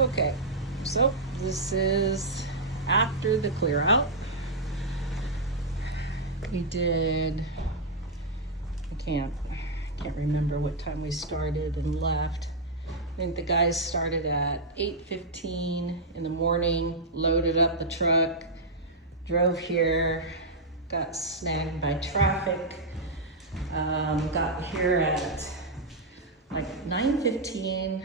Okay, so this is after the clear out. We did, I can't remember what time we started and left. I think the guys started at 8:15 in the morning, loaded up the truck, drove here, got snagged by traffic, got here at like 9:15.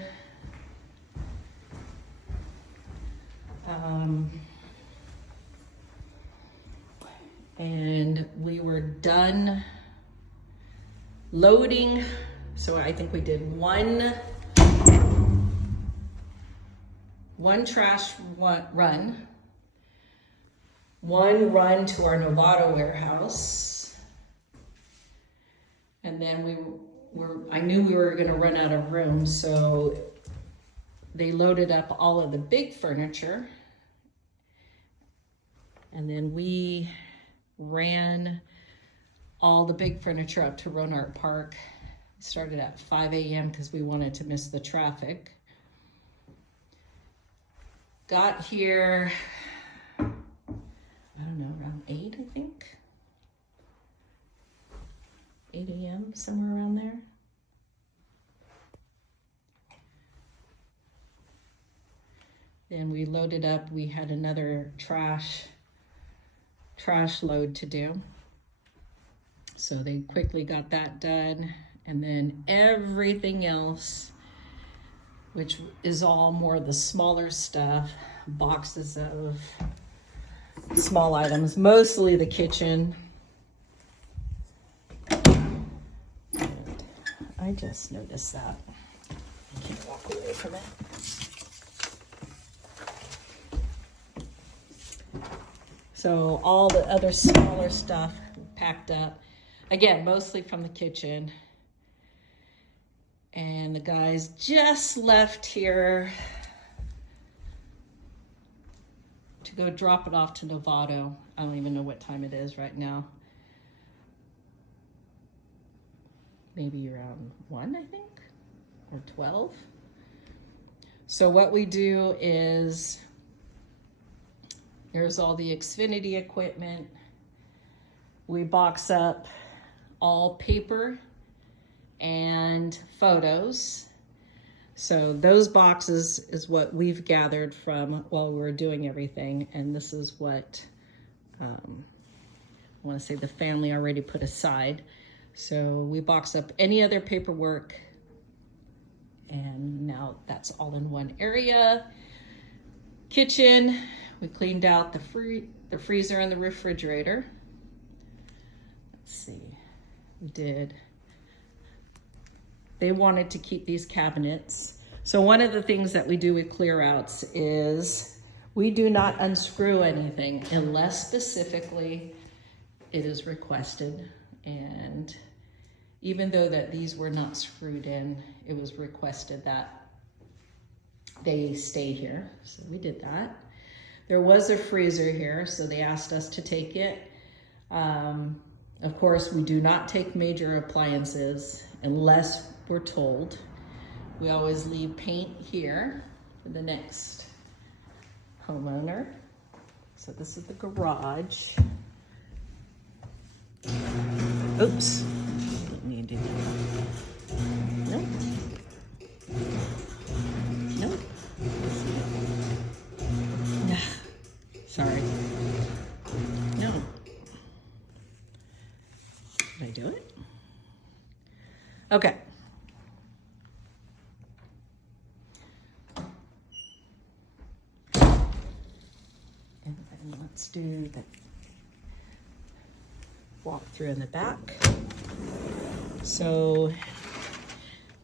And we were done loading. So I think we did one trash run, one run to our Novato warehouse. And then I knew we were gonna run out of room, so they loaded up all of the big furniture. And then we ran all the big furniture up to Rohnert Park. Started at 5 a.m. because we wanted to miss the traffic. Got here, I don't know, around 8, I think. 8 a.m., somewhere around there. Then we loaded up, we had another trash load to do. So they quickly got that done. And then everything else, which is all more the smaller stuff, boxes of small items, mostly the kitchen. And I just noticed that. I can't walk away from it. So all the other smaller stuff packed up. Again, mostly from the kitchen. And the guys just left here to go drop it off to Novato. I don't even know what time it is right now. Maybe around 1, I think, or 12. So what we do is, here's all the Xfinity equipment. We box up all paper and photos. So those boxes is what we've gathered from while we were doing everything. And this is what I want to say the family already put aside. So we box up any other paperwork, and now that's all in one area. Kitchen, we cleaned out the freezer and the refrigerator. Let's see, they wanted to keep these cabinets. So one of the things that we do with clear outs is we do not unscrew anything unless specifically it is requested. And even though that these were not screwed in, it was requested that they stay here. So we did that. There was a freezer here, so they asked us to take it. Of course, we do not take major appliances unless we're told. We always leave paint here for the next homeowner. So this is the garage. Oops, didn't mean to do that. Nope. Nope. Sorry. No. Did I do it? Okay. And then let's do the walk through in the back. So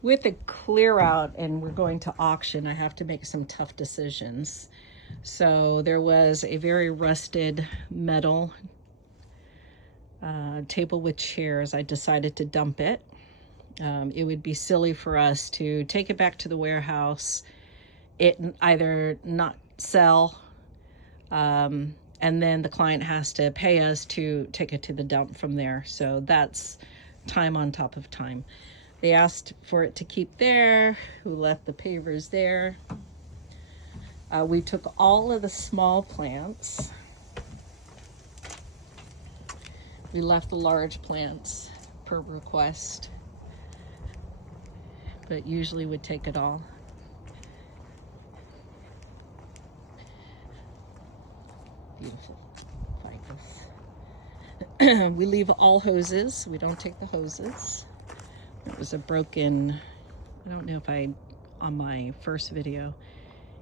with a clear out and we're going to auction, I have to make some tough decisions. So there was a very rusted metal table with chairs. I decided to dump it. It would be silly for us to take it back to the warehouse, it either not sell, and then the client has to pay us to take it to the dump from there. So that's time on top of time. They asked for it to keep there, who left the pavers there. We took all of the small plants. We left the large plants per request, but usually would take it all. Beautiful ficus. We leave all hoses. We don't take the hoses. It was a broken, I don't know if on my first video,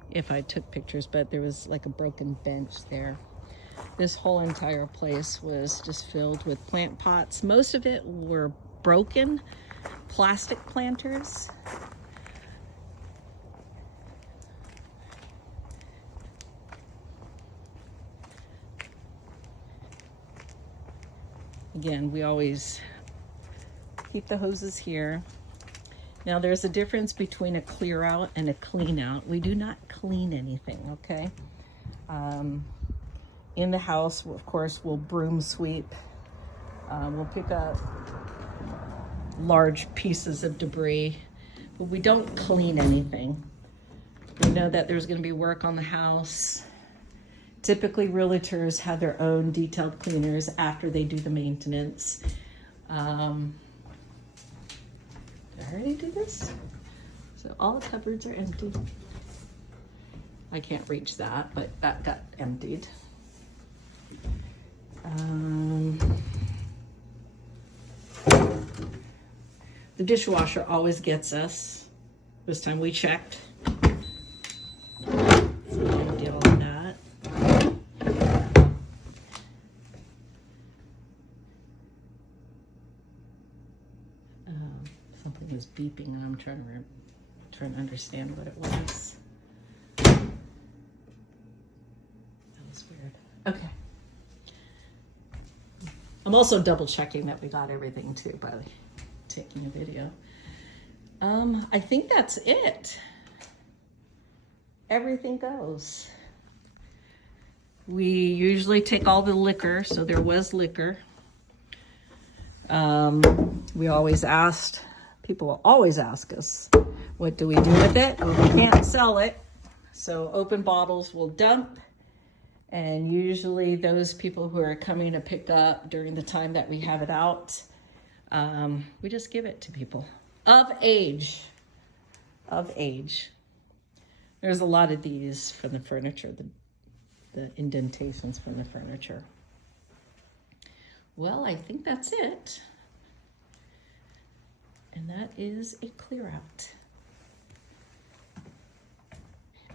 if I took pictures, but there was like a broken bench there. This whole entire place was just filled with plant pots. Most of it were broken plastic planters. Again, we always keep the hoses here. Now there's a difference between a clear out and a clean out. We do not clean anything, okay? In the house, of course, we'll broom sweep. We'll pick up large pieces of debris, but we don't clean anything. We know that there's gonna be work on the house. Typically, realtors have their own detailed cleaners after they do the maintenance. Did I already do this? So all the cupboards are empty. I can't reach that, but that got emptied. The dishwasher always gets us. This time we checked. So did all of that. Something was beeping and I'm trying to understand what it was. That was weird. Okay. I'm also double checking that we got everything too by taking a video. I think that's it. Everything goes. We usually take all the liquor, so there was liquor. We always asked, people will always ask us, what do we do with it? Well, we can't sell it, so open bottles will dump. And usually those people who are coming to pick up during the time that we have it out, we just give it to people of age. There's a lot of these from the furniture, the indentations from the furniture. Well, I think that's it. And that is a clear out.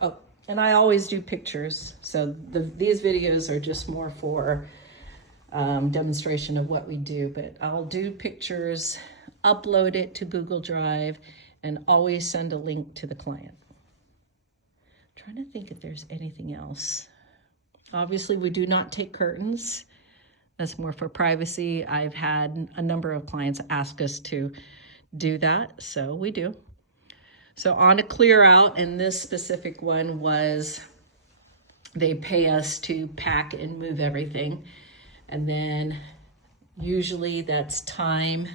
Oh, and I always do pictures. So these videos are just more for demonstration of what we do, but I'll do pictures, upload it to Google Drive, and always send a link to the client. I'm trying to think if there's anything else. Obviously, we do not take curtains. That's more for privacy. I've had a number of clients ask us to do that, so we do. So on a clear out, and this specific one was, they pay us to pack and move everything. And then usually that's time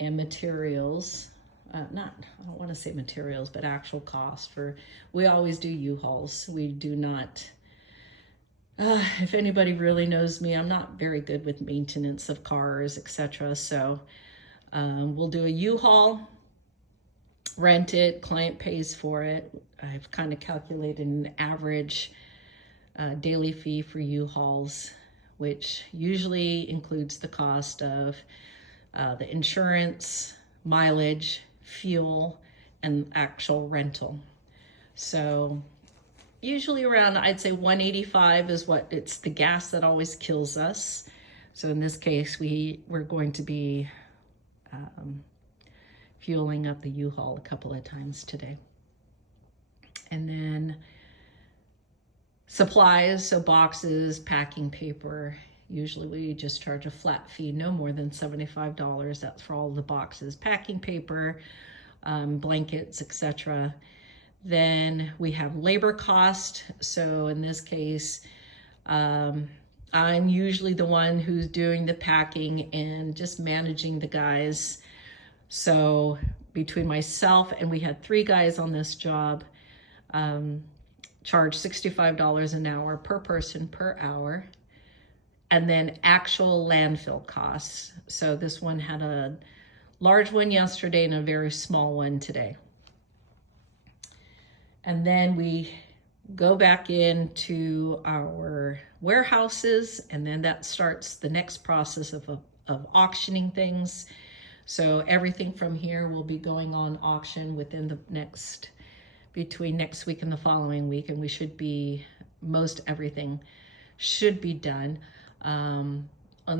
and materials. I don't want to say materials, but actual cost for, we always do U-Hauls. We do not, if anybody really knows me, I'm not very good with maintenance of cars, etc. So we'll do a U-Haul, rent it, client pays for it. I've kind of calculated an average daily fee for U-Hauls, which usually includes the cost of the insurance, mileage, fuel, and actual rental. So usually around, I'd say 185 is what, it's the gas that always kills us. So in this case, we're going to be fueling up the U-Haul a couple of times today. And then supplies, so boxes, packing paper. Usually we just charge a flat fee, no more than $75. That's for all the boxes, packing paper, blankets, etc. Then we have labor cost. So in this case, I'm usually the one who's doing the packing and just managing the guys. So between myself, and we had 3 guys on this job, charge $65 an hour per person per hour, and then actual landfill costs. So this one had a large one yesterday and a very small one today. And then we go back into our warehouses, and then that starts the next process of auctioning things. So everything from here will be going on auction within the between next week and the following week, and we should be, most everything should be done. On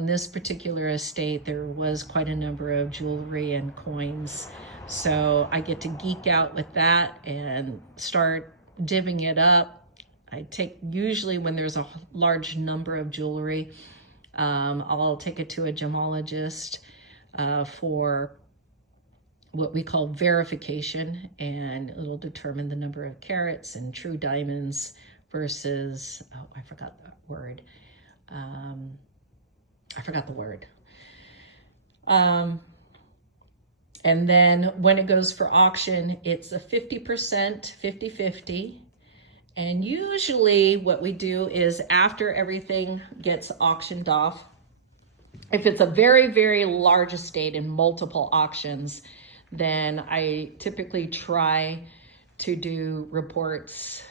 this particular estate, there was quite a number of jewelry and coins. So I get to geek out with that and start divvying it up. I take, usually when there's a large number of jewelry, I'll take it to a gemologist for what we call verification, and it'll determine the number of carats and true diamonds versus, oh, I forgot the word. And then when it goes for auction, it's a 50%, 50-50. And usually what we do is after everything gets auctioned off, if it's a very, very large estate in multiple auctions, then I typically try to do reports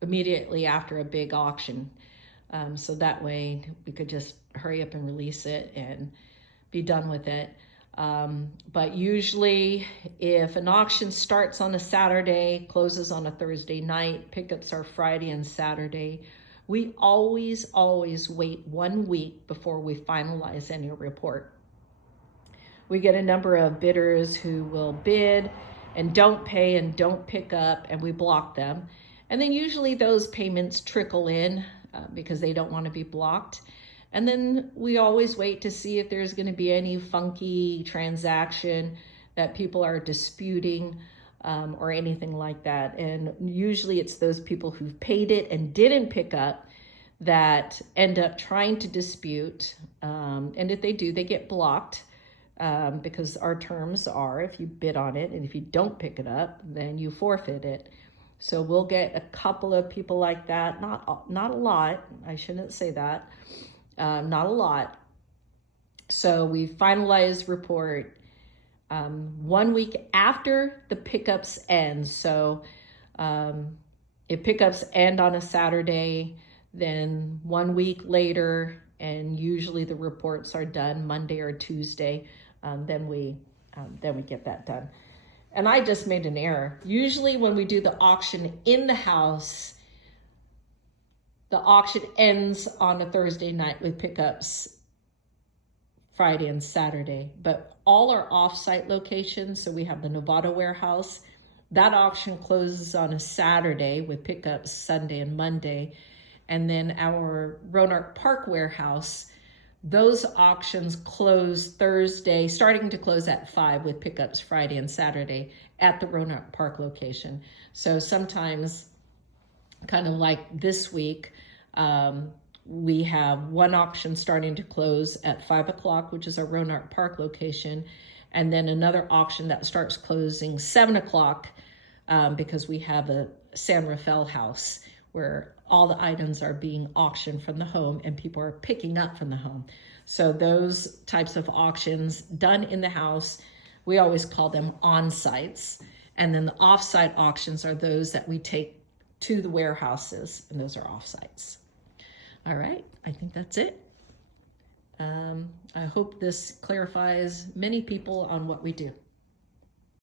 immediately after a big auction. So that way we could just hurry up and release it and be done with it. But usually if an auction starts on a Saturday, closes on a Thursday night, pickups are Friday and Saturday, we always wait 1 week before we finalize any report. We get a number of bidders who will bid and don't pay and don't pick up, and we block them. And then usually those payments trickle in because they don't want to be blocked. And then we always wait to see if there's going to be any funky transaction that people are disputing or anything like that. And usually it's those people who've paid it and didn't pick up that end up trying to dispute. And if they do, they get blocked because our terms are, if you bid on it and if you don't pick it up, then you forfeit it. So we'll get a couple of people like that, not a lot, I shouldn't say that. Not a lot. So we finalize report 1 week after the pickups end. So if pickups end on a Saturday, then 1 week later, and usually the reports are done Monday or Tuesday, then we get that done. And I just made an error. Usually when we do the auction in the house, the auction ends on a Thursday night with pickups Friday and Saturday. But all our off-site locations, so we have the Novato warehouse, that auction closes on a Saturday with pickups Sunday and Monday. And then our Rohnert Park warehouse, those auctions close Thursday, starting to close at 5 with pickups Friday and Saturday at the Rohnert Park location. So sometimes, kind of like this week, we have one auction starting to close at 5 o'clock, which is our Rohnert Park location, and then another auction that starts closing 7 o'clock because we have a San Rafael house where all the items are being auctioned from the home and people are picking up from the home. So those types of auctions done in the house, we always call them on-sites. And then the off-site auctions are those that we take to the warehouses, and those are off-sites. All right, I think that's it. I hope this clarifies many people on what we do.